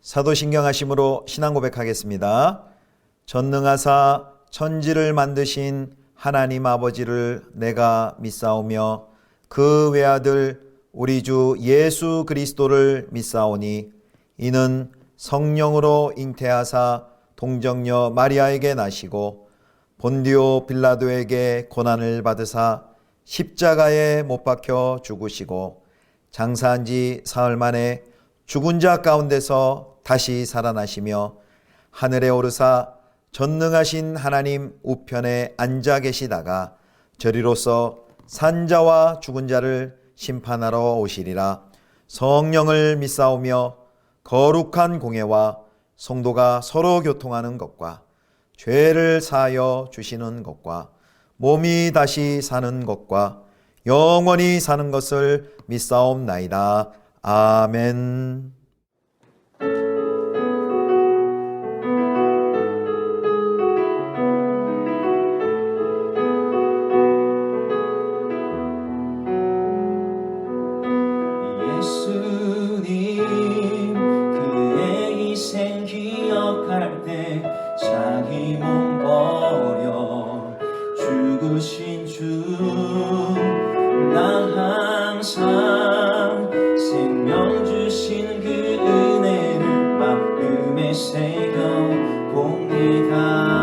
사도신경하심으로 신앙 고백하겠습니다. 전능하사 천지를 만드신 하나님 아버지를 내가 믿사오며 그 외아들 우리 주 예수 그리스도를 믿사오니 이는 성령으로 잉태하사 동정녀 마리아에게 나시고 본디오 빌라도에게 고난을 받으사 십자가에 못 박혀 죽으시고 장사한 지 사흘 만에 죽은 자 가운데서 다시 살아나시며 하늘에 오르사 전능하신 하나님 우편에 앉아 계시다가 저리로서 산자와 죽은 자를 심판하러 오시리라. 성령을 믿사오며 거룩한 공회와 성도가 서로 교통하는 것과 죄를 사하여 주시는 것과 몸이 다시 사는 것과 영원히 사는 것을 믿사옵나이다. 아멘. 예수님 그의 희생 기억할 때 자기 몸 버려 죽으신 주 나 항상 생명 주신 그 은혜를 마음에 새겨 봅니다.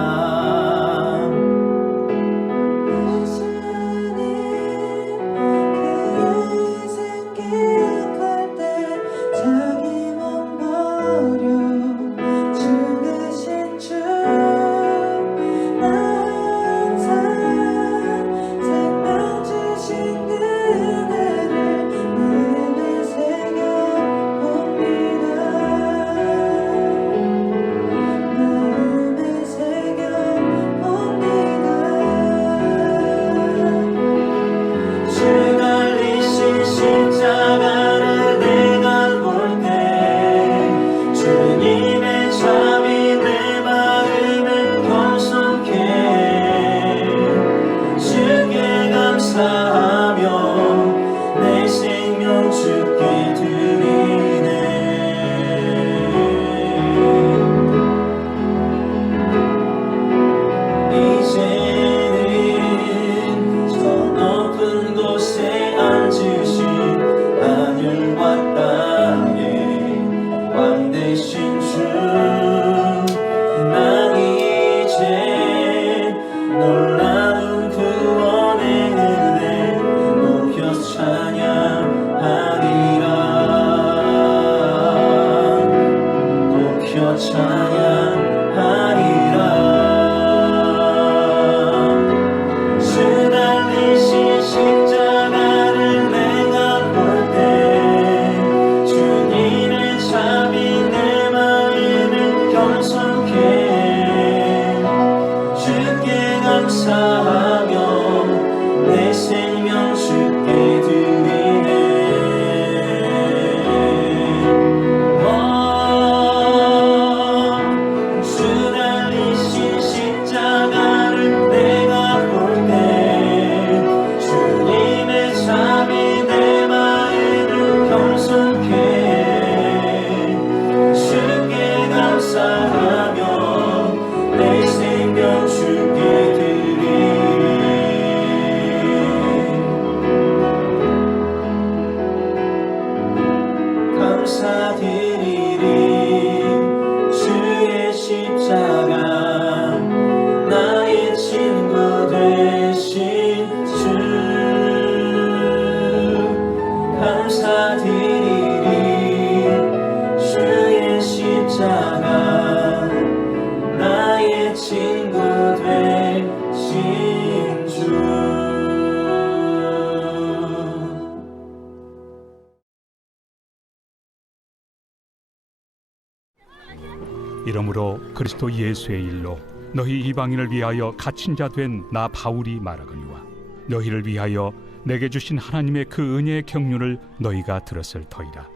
이러므로 그리스도 예수의 일로 너희 이방인을 위하여 갇힌 자 된 나 바울이 말하거니와 너희를 위하여 내게 주신 하나님의 그 은혜의 경륜을 너희가 들었을 터이라.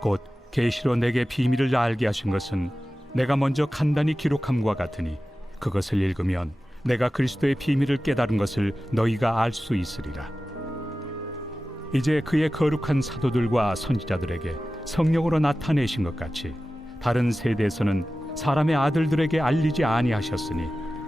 곧 계시로 내게 비밀을 알게 하신 것은 내가 먼저 간단히 기록함과 같으니 그것을 읽으면 내가 그리스도의 비밀을 깨달은 것을 너희가 알 수 있으리라. 이제 그의 거룩한 사도들과 선지자들에게 성령으로 나타내신 것 같이 다른 세대에서는 사람의 아들들에게 알리지 아니하셨으니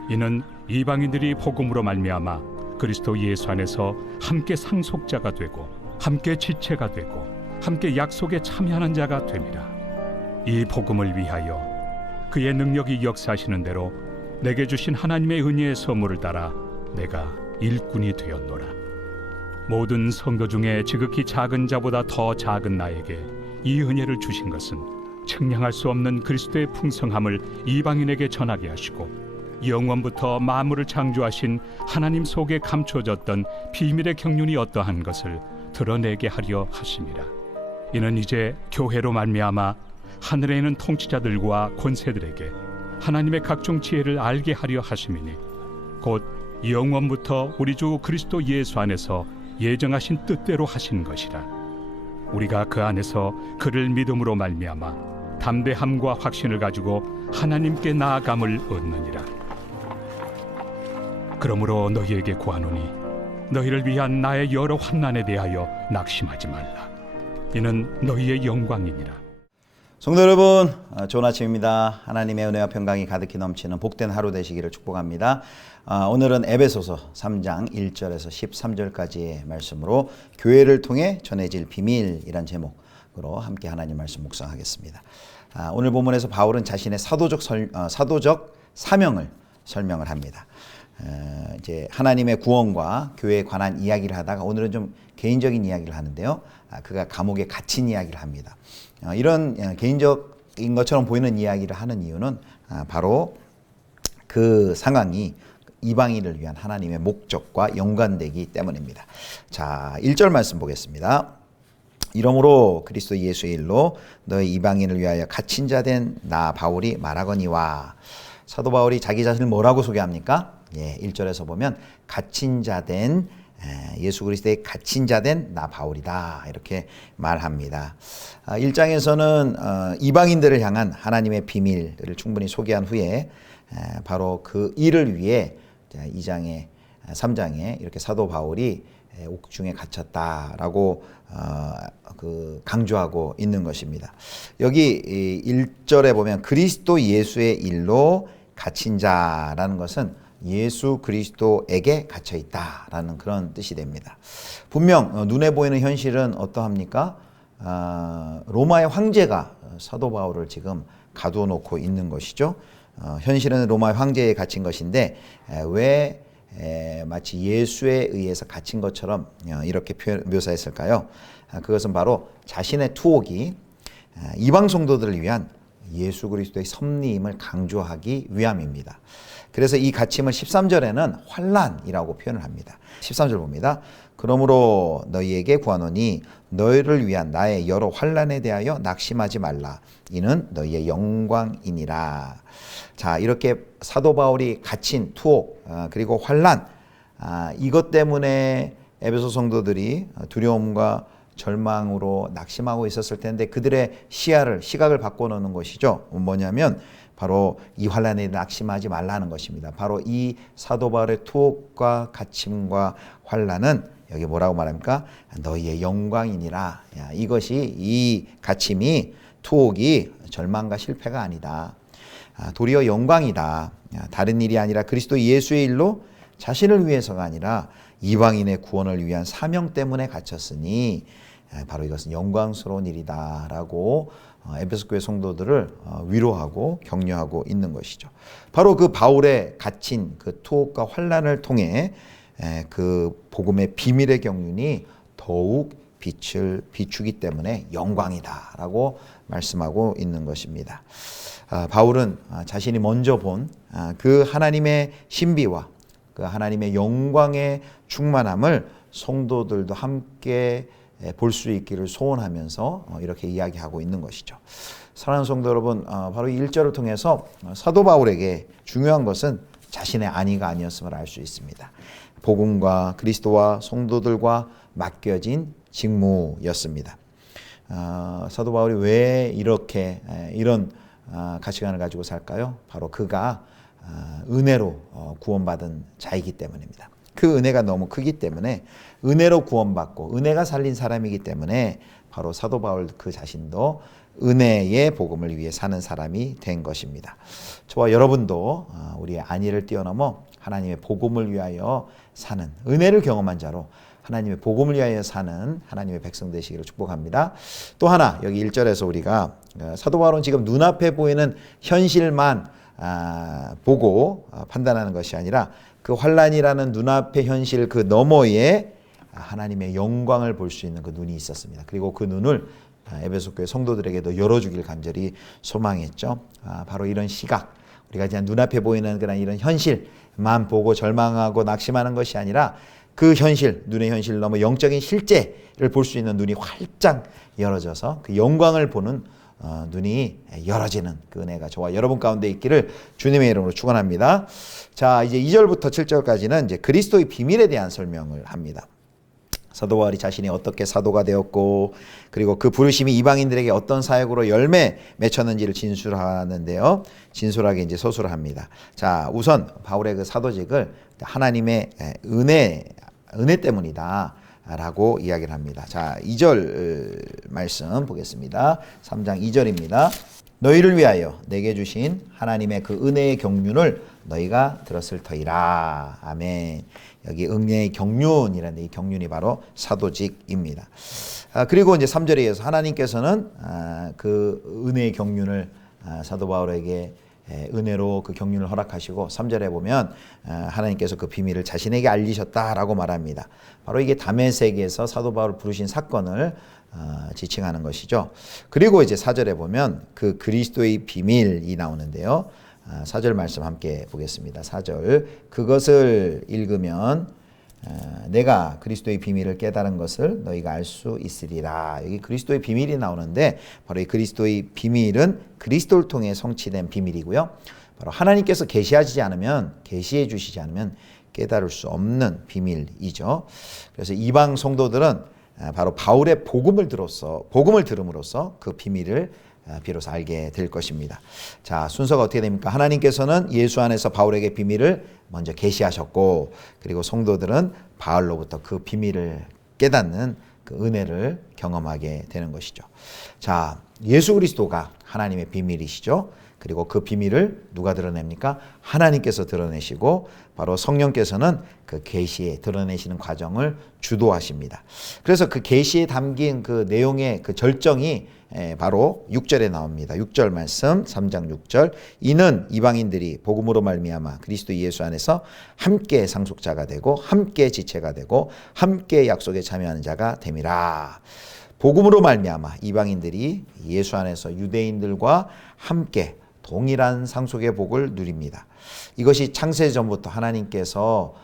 이는 이방인들이 복음으로 말미암아 그리스도 예수 안에서 함께 상속자가 되고 함께 지체가 되고 함께 약속에 참여하는 자가 됨이라. 이 복음을 위하여 그의 능력이 역사하시는 대로 내게 주신 하나님의 은혜의 선물을 따라 내가 일꾼이 되었노라. 모든 성도 중에 지극히 작은 자보다 더 작은 나에게 이 은혜를 주신 것은 측량할 수 없는 그리스도의 풍성함을 이방인에게 전하게 하시고 영원부터 만물을 창조하신 하나님 속에 감춰졌던 비밀의 경륜이 어떠한 것을 드러내게 하려 하심이라. 이는 이제 교회로 말미암아 하늘에 있는 통치자들과 권세들에게 하나님의 각종 지혜를 알게 하려 하심이니 곧 영원부터 우리 주 그리스도 예수 안에서 예정하신 뜻대로 하신 것이라. 우리가 그 안에서 그를 믿음으로 말미암아 담대함과 확신을 가지고 하나님께 나아감을 얻느니라. 그러므로 너희에게 구하노니 너희를 위한 나의 여러 환난에 대하여 낙심하지 말라. 이는 너희의 영광이니라. 성도 여러분, 좋은 아침입니다. 하나님의 은혜와 평강이 가득히 넘치는 복된 하루 되시기를 축복합니다. 오늘은 에베소서 3장 1절에서 13절까지의 말씀으로 교회를 통해 전해질 비밀이란 제목으로 함께 하나님 말씀 묵상하겠습니다. 오늘 본문에서 바울은 자신의 사도적 사명을 설명을 합니다. 이제 하나님의 구원과 교회에 관한 이야기를 하다가 오늘은 좀 개인적인 이야기를 하는데요. 그가 감옥에 갇힌 이야기를 합니다. 이런 개인적인 것처럼 보이는 이야기를 하는 이유는 바로 그 상황이 이방인을 위한 하나님의 목적과 연관되기 때문입니다. 자, 1절 말씀 보겠습니다. 이러므로 그리스도 예수의 일로 너희 이방인을 위하여 갇힌 자 된 나 바울이 말하거니와. 사도 바울이 자기 자신을 뭐라고 소개합니까? 1절에서 보면 갇힌 자 된 예수 그리스도의 갇힌 자 된 나 바울이다 이렇게 말합니다. 1장에서는 이방인들을 향한 하나님의 비밀을 충분히 소개한 후에 바로 그 일을 위해 3장에 이렇게 사도 바울이 옥중에 갇혔다라고 강조하고 있는 것입니다. 여기 1절에 보면 그리스도 예수의 일로 갇힌 자라는 것은 예수 그리스도에게 갇혀 있다라는 그런 뜻이 됩니다. 분명 눈에 보이는 현실은 어떠합니까? 로마의 황제가 사도 바울을 지금 가두어 놓고 있는 것이죠. 현실은 로마의 황제에 갇힌 것인데 왜 마치 예수에 의해서 갇힌 것처럼 이렇게 묘사했을까요? 그것은 바로 자신의 투옥이 이방 성도들을 위한 예수 그리스도의 섭리임을 강조하기 위함입니다. 그래서 이 갇힘을 13절에는 환난이라고 표현을 합니다. 13절 봅니다. 그러므로 너희에게 구하노니 너희를 위한 나의 여러 환난에 대하여 낙심하지 말라. 이는 너희의 영광이니라. 자, 이렇게 사도 바울이 갇힌 투옥 그리고 환난 이것 때문에 에베소 성도들이 두려움과 절망으로 낙심하고 있었을 텐데 그들의 시각을 바꿔놓는 것이죠. 뭐냐면 바로 이 환난에 낙심하지 말라는 것입니다. 바로 이 사도 바울의 투옥과 갇힘과 환난은 여기 뭐라고 말합니까? 너희의 영광이니라. 이것이 이 갇힘이 투옥이 절망과 실패가 아니다. 도리어 영광이다. 다른 일이 아니라 그리스도 예수의 일로 자신을 위해서가 아니라 이방인의 구원을 위한 사명 때문에 갇혔으니 바로 이것은 영광스러운 일이다라고 에베소 교회 성도들을 위로하고 격려하고 있는 것이죠. 바로 그 바울의 갇힌 그 투옥과 환난을 통해 그 복음의 비밀의 경륜이 더욱 빛을 비추기 때문에 영광이다라고 말씀하고 있는 것입니다. 바울은 자신이 먼저 본 그 하나님의 신비와 그 하나님의 영광의 충만함을 성도들도 함께 볼 수 있기를 소원하면서 이렇게 이야기하고 있는 것이죠. 사랑하는 성도 여러분, 바로 이 1절을 통해서 사도 바울에게 중요한 것은 자신의 안위가 아니었음을 알 수 있습니다. 복음과 그리스도와 성도들과 맡겨진 직무였습니다. 사도 바울이 왜 이런 가치관을 가지고 살까요? 바로 그가 은혜로 구원받은 자이기 때문입니다. 그 은혜가 너무 크기 때문에 은혜로 구원받고 은혜가 살린 사람이기 때문에 바로 사도 바울 그 자신도 은혜의 복음을 위해 사는 사람이 된 것입니다. 저와 여러분도 우리의 안위를 뛰어넘어 하나님의 복음을 위하여 사는 은혜를 경험한 자로 하나님의 복음을 위하여 사는 하나님의 백성 되시기를 축복합니다. 또 하나 여기 1절에서 우리가 사도 바울은 지금 눈앞에 보이는 현실만 보고 판단하는 것이 아니라 그 환난이라는 눈앞의 현실 그 너머에 하나님의 영광을 볼 수 있는 그 눈이 있었습니다. 그리고 그 눈을 에베소 교회 성도들에게도 열어주길 간절히 소망했죠. 바로 이런 시각, 우리가 그냥 눈앞에 보이는 그런 이런 현실만 보고 절망하고 낙심하는 것이 아니라 그 현실, 눈의 현실 넘어 영적인 실제를 볼 수 있는 눈이 활짝 열어져서 그 영광을 보는 눈이 열어지는 그 은혜가 저와 여러분 가운데 있기를 주님의 이름으로 축원합니다. 자, 이제 2절부터 7절까지는 이제 그리스도의 비밀에 대한 설명을 합니다. 사도 바울이 자신이 어떻게 사도가 되었고 그리고 그 부르심이 이방인들에게 어떤 사역으로 열매 맺혔는지를 진술하는데요. 진솔하게 이제 서술을 합니다. 자, 우선 바울의 그 사도직을 하나님의 은혜 때문이다 라고 이야기를 합니다. 자, 2절 말씀 보겠습니다. 3장 2절입니다. 너희를 위하여 내게 주신 하나님의 그 은혜의 경륜을 너희가 들었을 터이라. 아멘. 여기 은혜의 경륜이라는 이 경륜이 바로 사도직입니다. 그리고 이제 3절에 의해서 하나님께서는 그 은혜의 경륜을 사도 바울에게 은혜로 그 경륜을 허락하시고 3절에 보면 하나님께서 그 비밀을 자신에게 알리셨다라고 말합니다. 바로 이게 다메섹에서 사도 바울을 부르신 사건을 지칭하는 것이죠. 그리고 이제 4절에 보면 그 그리스도의 비밀이 나오는데요. 4절 말씀 함께 보겠습니다. 4절 그것을 읽으면 내가 그리스도의 비밀을 깨달은 것을 너희가 알 수 있으리라. 여기 그리스도의 비밀이 나오는데 바로 이 그리스도의 비밀은 그리스도를 통해 성취된 비밀이고요. 바로 하나님께서 계시해 주시지 않으면 깨달을 수 없는 비밀이죠. 그래서 이방 성도들은 바로 바울의 복음을 들음으로써 그 비밀을 비로소 알게 될 것입니다. 자, 순서가 어떻게 됩니까? 하나님께서는 예수 안에서 바울에게 비밀을 먼저 계시하셨고 그리고 성도들은 바울로부터 그 비밀을 깨닫는 그 은혜를 경험하게 되는 것이죠. 자, 예수 그리스도가 하나님의 비밀이시죠. 그리고 그 비밀을 누가 드러냅니까? 하나님께서 드러내시고 바로 성령께서는 그 계시에 드러내시는 과정을 주도하십니다. 그래서 그 계시에 담긴 그 내용의 그 절정이 바로 6절에 나옵니다. 6절 말씀 3장 6절 이는 이방인들이 복음으로 말미암아 그리스도 예수 안에서 함께 상속자가 되고 함께 지체가 되고 함께 약속에 참여하는 자가 됨이라. 복음으로 말미암아 이방인들이 예수 안에서 유대인들과 함께 동일한 상속의 복을 누립니다. 이것이 창세 전부터 하나님께서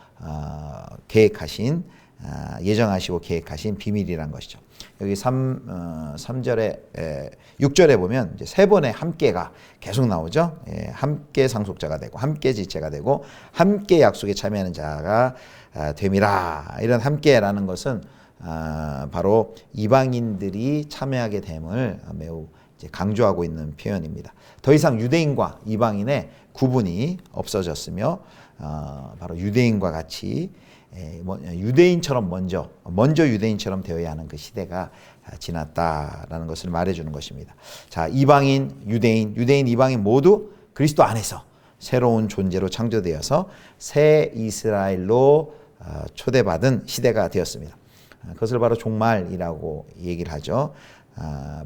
예정하시고 계획하신 비밀이란 것이죠. 여기 3절에 6절에 보면 이제 세 번의 함께가 계속 나오죠. 함께 상속자가 되고 함께 지체가 되고 함께 약속에 참여하는 자가 됨이라. 이런 함께라는 것은 바로 이방인들이 참여하게 됨을 매우 강조하고 있는 표현입니다. 더 이상 유대인과 이방인의 구분이 없어졌으며 바로 유대인과 같이 유대인처럼 먼저 유대인처럼 되어야 하는 그 시대가 지났다라는 것을 말해주는 것입니다. 자, 이방인, 유대인, 이방인 모두 그리스도 안에서 새로운 존재로 창조되어서 새 이스라엘로 초대받은 시대가 되었습니다. 그것을 바로 종말이라고 얘기를 하죠.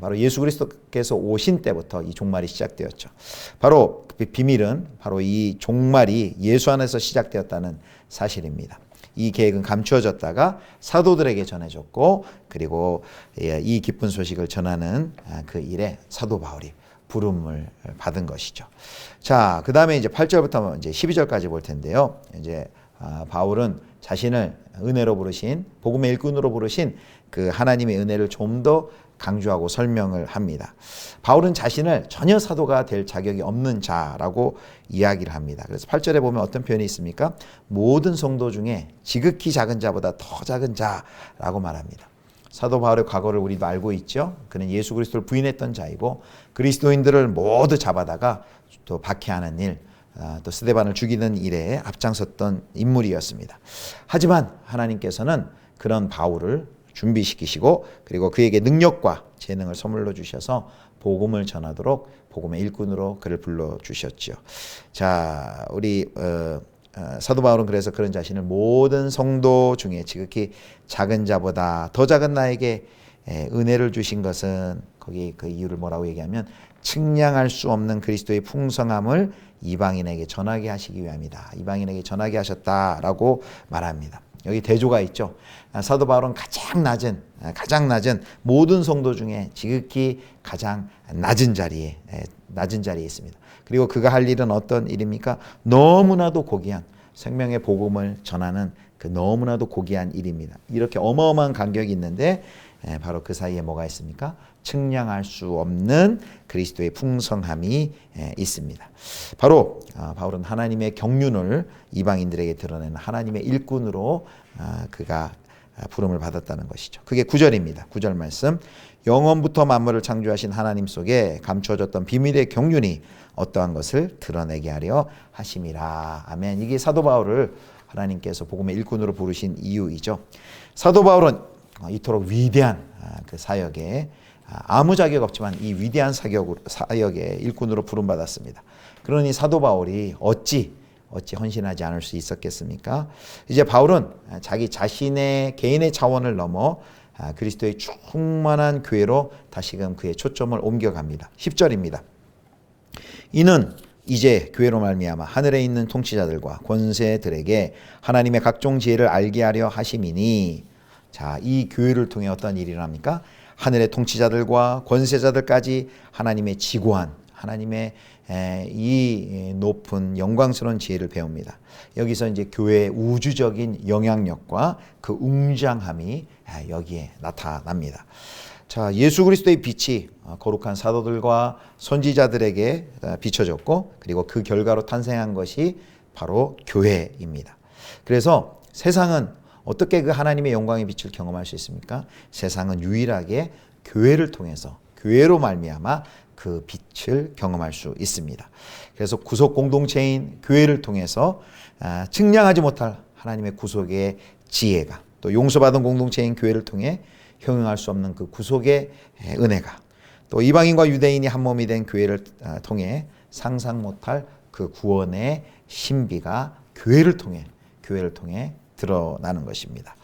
바로 예수 그리스도께서 오신 때부터 이 종말이 시작되었죠. 바로 그 비밀은 바로 이 종말이 예수 안에서 시작되었다는 사실입니다. 이 계획은 감추어졌다가 사도들에게 전해졌고 그리고 이 기쁜 소식을 전하는 그 일에 사도 바울이 부름을 받은 것이죠. 자, 그 다음에 이제 8절부터 이제 12절까지 볼 텐데요. 이제 바울은 자신을 은혜로 부르신 복음의 일꾼으로 부르신 그 하나님의 은혜를 좀 더 강조하고 설명을 합니다. 바울은 자신을 전혀 사도가 될 자격이 없는 자라고 이야기를 합니다. 그래서 8절에 보면 어떤 표현이 있습니까? 모든 성도 중에 지극히 작은 자보다 더 작은 자라고 말합니다. 사도 바울의 과거를 우리도 알고 있죠. 그는 예수 그리스도를 부인했던 자이고 그리스도인들을 모두 잡아다가 또 박해하는 일, 또 스데반을 죽이는 일에 앞장섰던 인물이었습니다. 하지만 하나님께서는 그런 바울을 준비시키시고 그리고 그에게 능력과 재능을 선물로 주셔서 복음을 전하도록 복음의 일꾼으로 그를 불러주셨죠. 자, 우리 사도 바울은 그래서 그런 자신을 모든 성도 중에 지극히 작은 자보다 더 작은 나에게 은혜를 주신 것은, 거기 그 이유를 뭐라고 얘기하면 측량할 수 없는 그리스도의 풍성함을 이방인에게 전하게 하시기 위함이다. 이방인에게 전하게 하셨다라고 말합니다. 여기 대조가 있죠. 사도 바울은 가장 낮은 모든 성도 중에 지극히 가장 낮은 자리에 있습니다. 그리고 그가 할 일은 어떤 일입니까? 너무나도 고귀한 생명의 복음을 전하는 그 너무나도 고귀한 일입니다. 이렇게 어마어마한 간격이 있는데 바로 그 사이에 뭐가 있습니까? 측량할 수 없는 그리스도의 풍성함이 있습니다. 바로 바울은 하나님의 경륜을 이방인들에게 드러내는 하나님의 일꾼으로 그가 부름을 받았다는 것이죠. 그게 9절입니다. 9절 말씀. 영원부터 만물을 창조하신 하나님 속에 감추어졌던 비밀의 경륜이 어떠한 것을 드러내게 하려 하심이라. 아멘. 이게 사도 바울을 하나님께서 복음의 일꾼으로 부르신 이유이죠. 사도 바울은 이토록 위대한 그 사역에 아무 자격 없지만 이 위대한 사역의 일꾼으로 부름받았습니다. 그러니 사도 바울이 어찌 헌신하지 않을 수 있었겠습니까? 이제 바울은 자기 자신의 개인의 차원을 넘어 그리스도의 충만한 교회로 다시금 그의 초점을 옮겨갑니다. 10절입니다. 이는 이제 교회로 말미암아 하늘에 있는 통치자들과 권세들에게 하나님의 각종 지혜를 알게 하려 하심이니, 자, 이 교회를 통해 어떤 일이 일어납니까? 하늘의 통치자들과 권세자들까지 하나님의 지고한, 하나님의 이 높은 영광스러운 지혜를 배웁니다. 여기서 이제 교회의 우주적인 영향력과 그 웅장함이 여기에 나타납니다. 자, 예수 그리스도의 빛이 거룩한 사도들과 선지자들에게 비춰졌고, 그리고 그 결과로 탄생한 것이 바로 교회입니다. 그래서 세상은 어떻게 그 하나님의 영광의 빛을 경험할 수 있습니까? 세상은 유일하게 교회를 통해서, 교회로 말미암아 그 빛을 경험할 수 있습니다. 그래서 구속 공동체인 교회를 통해서 측량하지 못할 하나님의 구속의 지혜가, 또 용서받은 공동체인 교회를 통해 형용할 수 없는 그 구속의 은혜가, 또 이방인과 유대인이 한 몸이 된 교회를 통해 상상 못할 그 구원의 신비가 교회를 통해 드러나는 것입니다.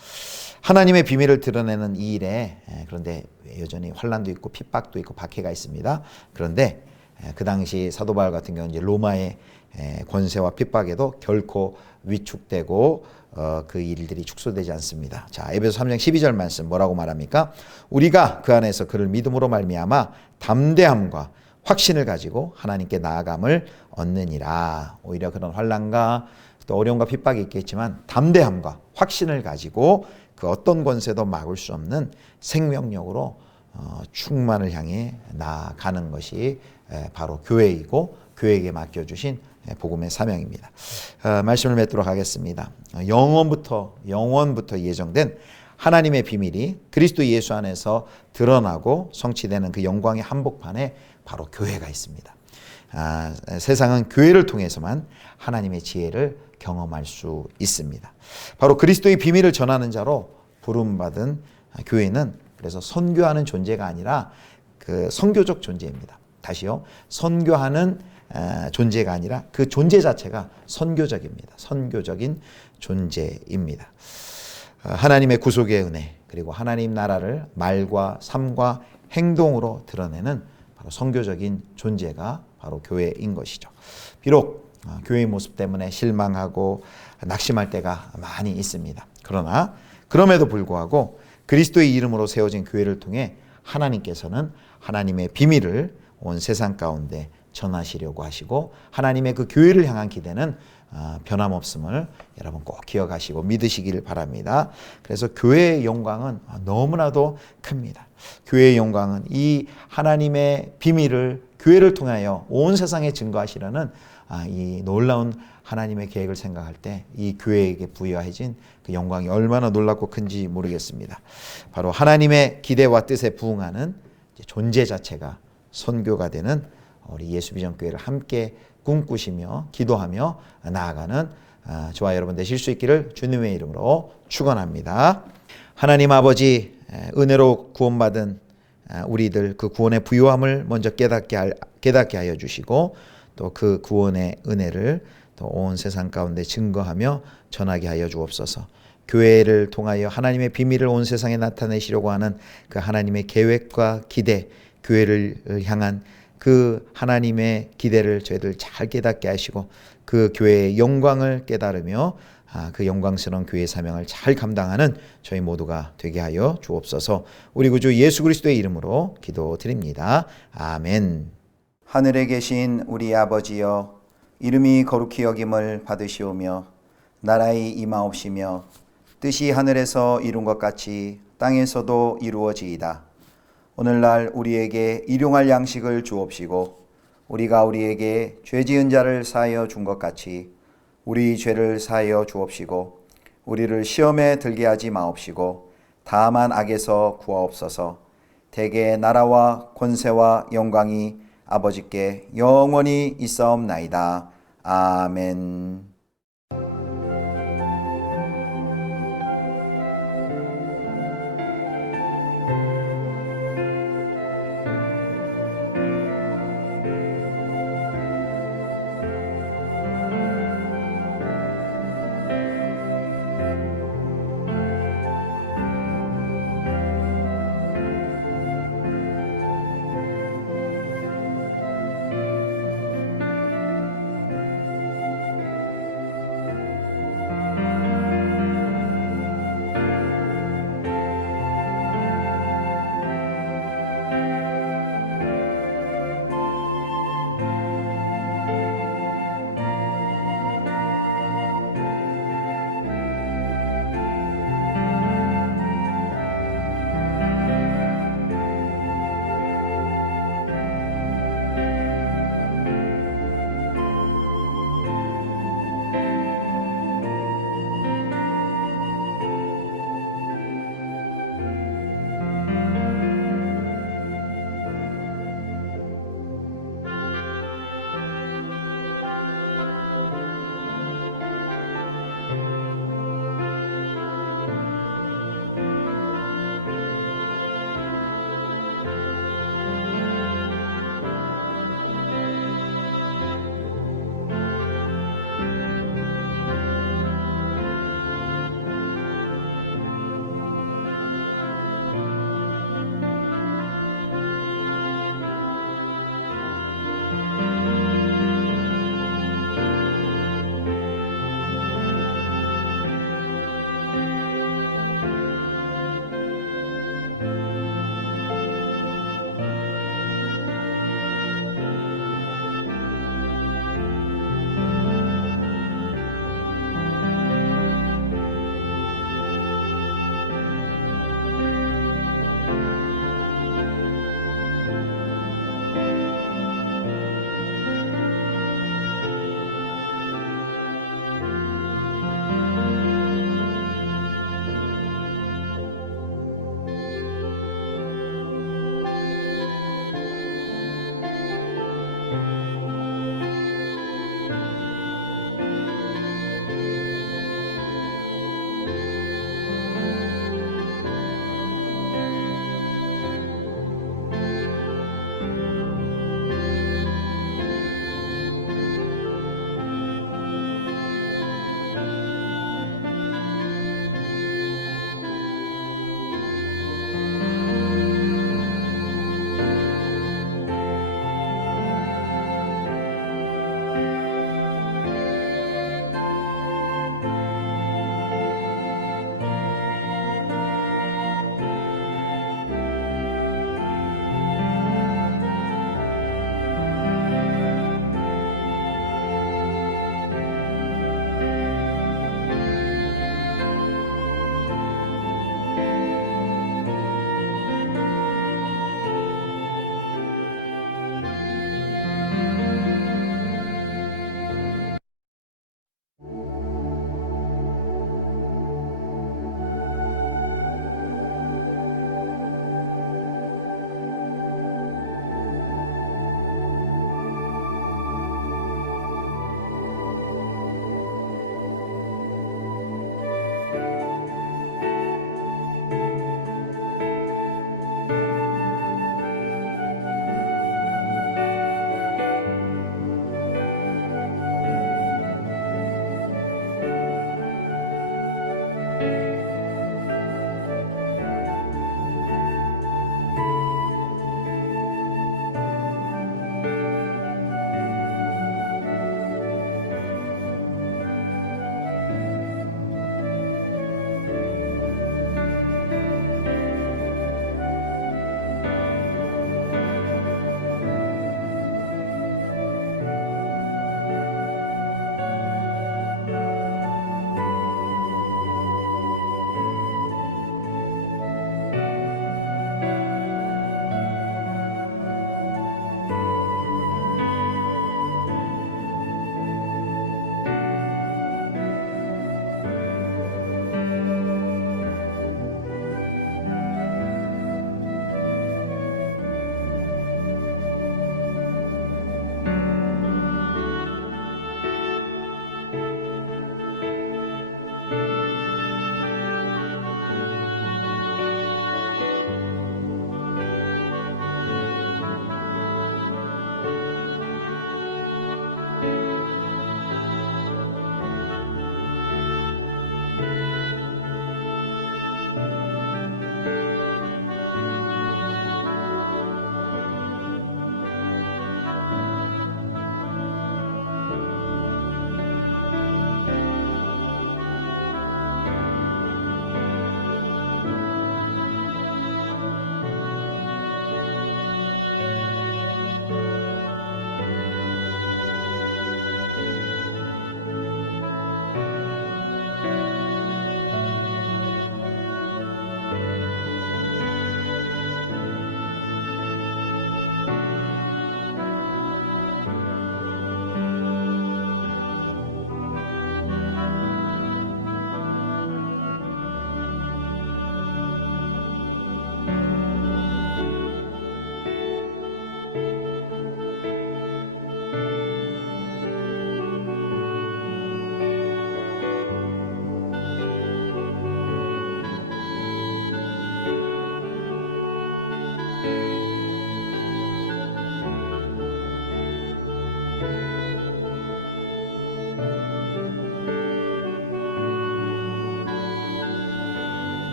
하나님의 비밀을 드러내는 이 일에 그런데 여전히 환난도 있고 핍박도 있고 박해가 있습니다. 그런데 그 당시 사도 바울 같은 경우는 이제 로마의 권세와 핍박에도 결코 위축되고 그 일들이 축소되지 않습니다. 자, 에베소 3장 12절 말씀 뭐라고 말합니까? 우리가 그 안에서 그를 믿음으로 말미암아 담대함과 확신을 가지고 하나님께 나아감을 얻느니라. 오히려 그런 환난과 또 어려움과 핍박이 있겠지만 담대함과 확신을 가지고 그 어떤 권세도 막을 수 없는 생명력으로 충만을 향해 나아가는 것이 바로 교회이고, 교회에게 맡겨주신 복음의 사명입니다. 말씀을 맺도록 하겠습니다. 영원부터 예정된 하나님의 비밀이 그리스도 예수 안에서 드러나고 성취되는 그 영광의 한복판에 바로 교회가 있습니다. 세상은 교회를 통해서만 하나님의 지혜를 경험할 수 있습니다. 바로 그리스도의 비밀을 전하는 자로 부름받은 교회는 그래서 선교하는 존재가 아니라 그 선교적 존재입니다. 다시요, 선교하는 존재가 아니라 그 존재 자체가 선교적입니다. 선교적인 존재입니다. 하나님의 구속의 은혜, 그리고 하나님 나라를 말과 삶과 행동으로 드러내는 바로 선교적인 존재가 바로 교회인 것이죠. 비록 교회의 모습 때문에 실망하고 낙심할 때가 많이 있습니다. 그러나 그럼에도 불구하고 그리스도의 이름으로 세워진 교회를 통해 하나님께서는 하나님의 비밀을 온 세상 가운데 전하시려고 하시고, 하나님의 그 교회를 향한 기대는 변함없음을 여러분 꼭 기억하시고 믿으시길 바랍니다. 그래서 교회의 영광은 너무나도 큽니다. 교회의 영광은 이 하나님의 비밀을 교회를 통하여 온 세상에 증거하시려는 이 놀라운 하나님의 계획을 생각할 때 이 교회에게 부여해진 그 영광이 얼마나 놀랍고 큰지 모르겠습니다. 바로 하나님의 기대와 뜻에 부응하는 존재 자체가 선교가 되는 우리 예수비전교회를 함께 꿈꾸시며 기도하며 나아가는 저와 여러분 되실 수 있기를 주님의 이름으로 축원합니다. 하나님 아버지, 은혜로 구원받은 우리들 그 구원의 부요함을 먼저 깨닫게 하여 주시고 또 그 구원의 은혜를 또 온 세상 가운데 증거하며 전하게 하여 주옵소서. 교회를 통하여 하나님의 비밀을 온 세상에 나타내시려고 하는 그 하나님의 계획과 기대, 교회를 향한 그 하나님의 기대를 저희들 잘 깨닫게 하시고 그 교회의 영광을 깨달으며 그 영광스러운 교회 사명을 잘 감당하는 저희 모두가 되게 하여 주옵소서. 우리 구주 예수 그리스도의 이름으로 기도드립니다. 아멘. 하늘에 계신 우리 아버지여, 이름이 거룩히 여김을 받으시오며 나라의 임하옵시며 뜻이 하늘에서 이룬 것 같이 땅에서도 이루어지이다. 오늘날 우리에게 일용할 양식을 주옵시고 우리가 우리에게 죄 지은 자를 사하여 준 것 같이 우리 죄를 사하여 주옵시고 우리를 시험에 들게 하지 마옵시고 다만 악에서 구하옵소서. 대개 나라와 권세와 영광이 아버지께 영원히 있사옵나이다. 아멘.